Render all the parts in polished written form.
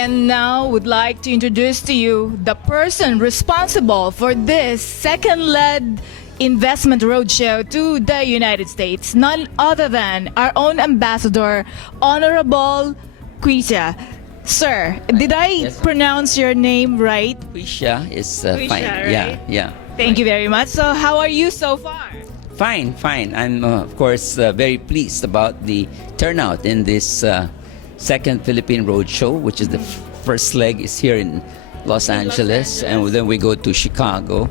And now would like to introduce to you the person responsible for this second-led investment roadshow to the United States, none other than our own ambassador, Honorable Cuisia. Sir, did I pronounce your name right? Cuisia is Cuisia, fine. right? Yeah. Thank you very much. So how are you so far? Fine. I'm of course very pleased about the turnout in this second Philippine Roadshow, which is the first leg is here in Los Angeles, and then we go to Chicago.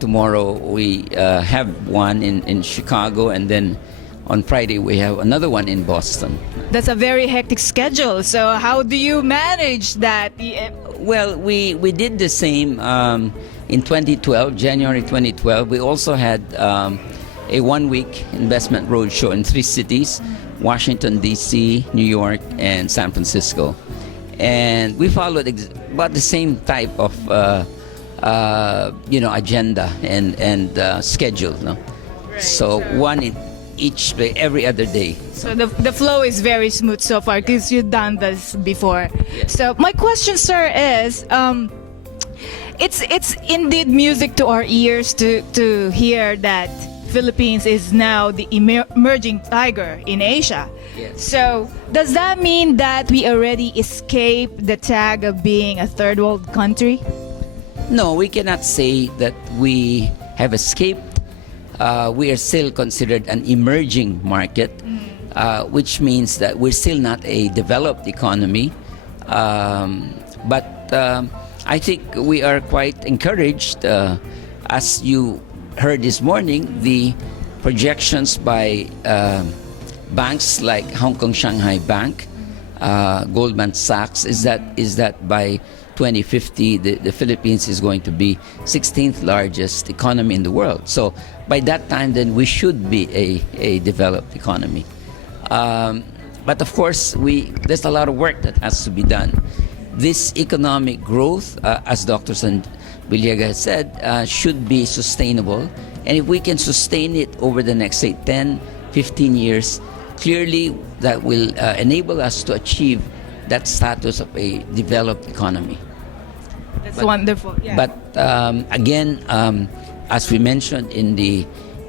Tomorrow we have one in Chicago, and then on Friday we have another one in Boston. That's a very hectic schedule. So how do you manage that? Well, we did the same in 2012, January 2012. We also had a one-week investment roadshow in 3 cities, Washington, D.C., New York, and San Francisco. And we followed about the same type of agenda and schedule. No? Right, so one in each day, every other day. So the flow is very smooth so far because you've done this before. Yes. So my question, sir, is it's indeed music to our ears to hear that Philippines is now the emerging tiger in Asia. Yes. So does that mean that we already escaped the tag of being a third world country? No, we cannot say that we have escaped. We are still considered an emerging market, which means that we're still not a developed economy. But I think we are quite encouraged. As you heard this morning, the projections by banks like Hong Kong Shanghai Bank, Goldman Sachs, is that by 2050 the Philippines is going to be 16th largest economy in the world. So by that time, then we should be a developed economy. But of course, there's a lot of work that has to be done. This economic growth, as Dr. Santiago has said, should be sustainable. And if we can sustain it over the next, say, 10, 15 years, clearly that will enable us to achieve that status of a developed economy. That's wonderful. Yeah. But again, as we mentioned in the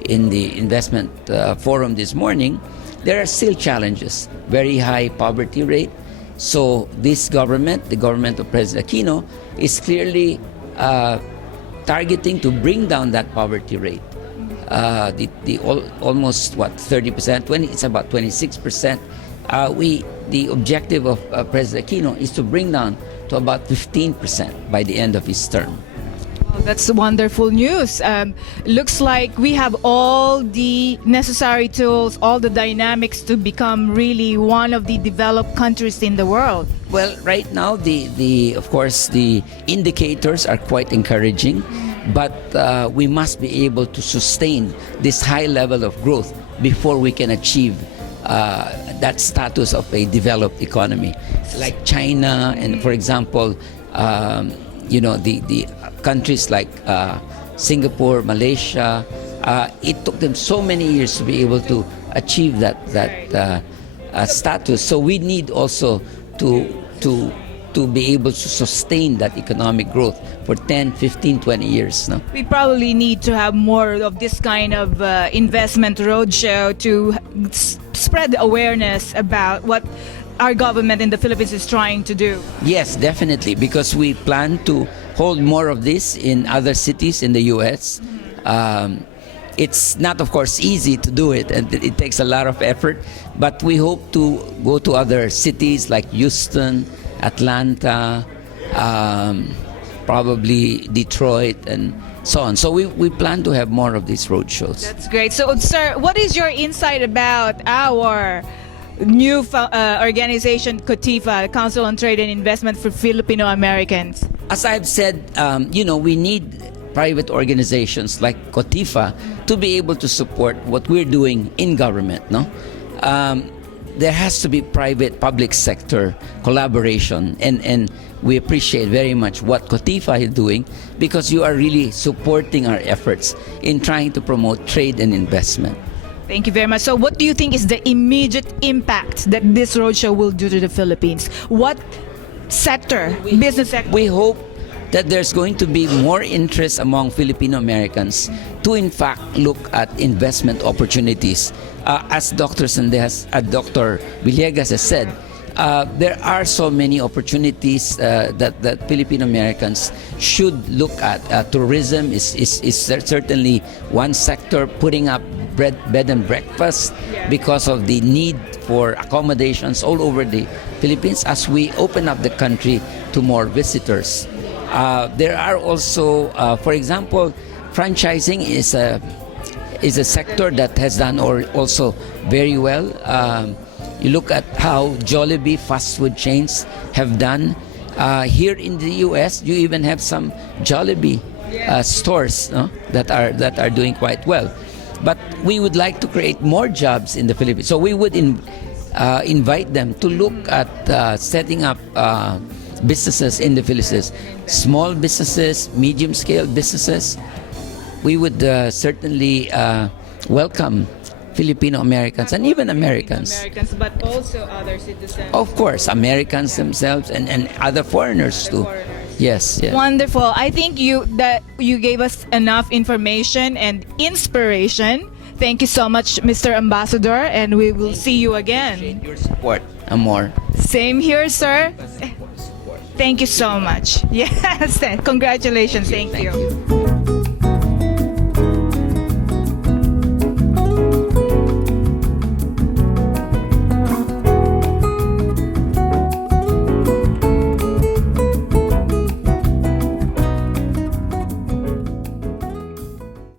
investment forum this morning, there are still challenges. Very high poverty rate. So this government, the government of President Aquino, is clearly targeting to bring down that poverty rate. Almost 30%, it's about 26%. The objective of President Aquino is to bring down to about 15% by the end of his term. Oh, that's wonderful news. Looks like we have all the necessary tools, all the dynamics to become really one of the developed countries in the world. Well, right now, of course, the indicators are quite encouraging, but we must be able to sustain this high level of growth before we can achieve that status of a developed economy. Like China and, for example, the countries like Singapore, Malaysia, it took them so many years to be able to achieve that status. So we need also to be able to sustain that economic growth for 10, 15, 20 years. No? We probably need to have more of this kind of investment roadshow to spread awareness about what our government in the Philippines is trying to do. Yes, definitely, because we plan to hold more of this in other cities in the U.S. It's not, of course, easy to do it, and it takes a lot of effort, but we hope to go to other cities like Houston, Atlanta, probably Detroit, and so on. So we plan to have more of these roadshows. That's great. So, sir, what is your insight about our new organization, COTIFA, Council on Trade and Investment for Filipino-Americans? As I've said, we need private organizations like COTIFA to be able to support what we're doing in government. No, there has to be private-public sector collaboration, and we appreciate very much what COTIFA is doing, because you are really supporting our efforts in trying to promote trade and investment. Thank you very much. So what do you think is the immediate impact that this roadshow will do to the Philippines? What sector, business sector? We hope that there's going to be more interest among Filipino-Americans to in fact look at investment opportunities. As Dr. Sandejas, Dr. Villegas has said, there are so many opportunities that Filipino-Americans should look at. Tourism is certainly one sector, putting up bed and breakfast because of the need for accommodations all over the Philippines as we open up the country to more visitors. There are also, for example, franchising is a sector that has done also very well. You look at how Jollibee fast food chains have done. Here in the U.S., you even have some Jollibee stores, no, that are doing quite well. But we would like to create more jobs in the Philippines. So we would invite them to look at setting up businesses in the Philippines, small businesses, medium-scale businesses. We would certainly welcome Filipino-Americans and even Americans. Americans, but also other citizens. Of course, Americans themselves and other foreigners too. Yes, yes. Wonderful. I think you gave us enough information and inspiration. Thank you so much, Mr. Ambassador, and we will see you again. Appreciate your support, Amor. Same here, sir. Thank you so much. Yes, congratulations. Thank you.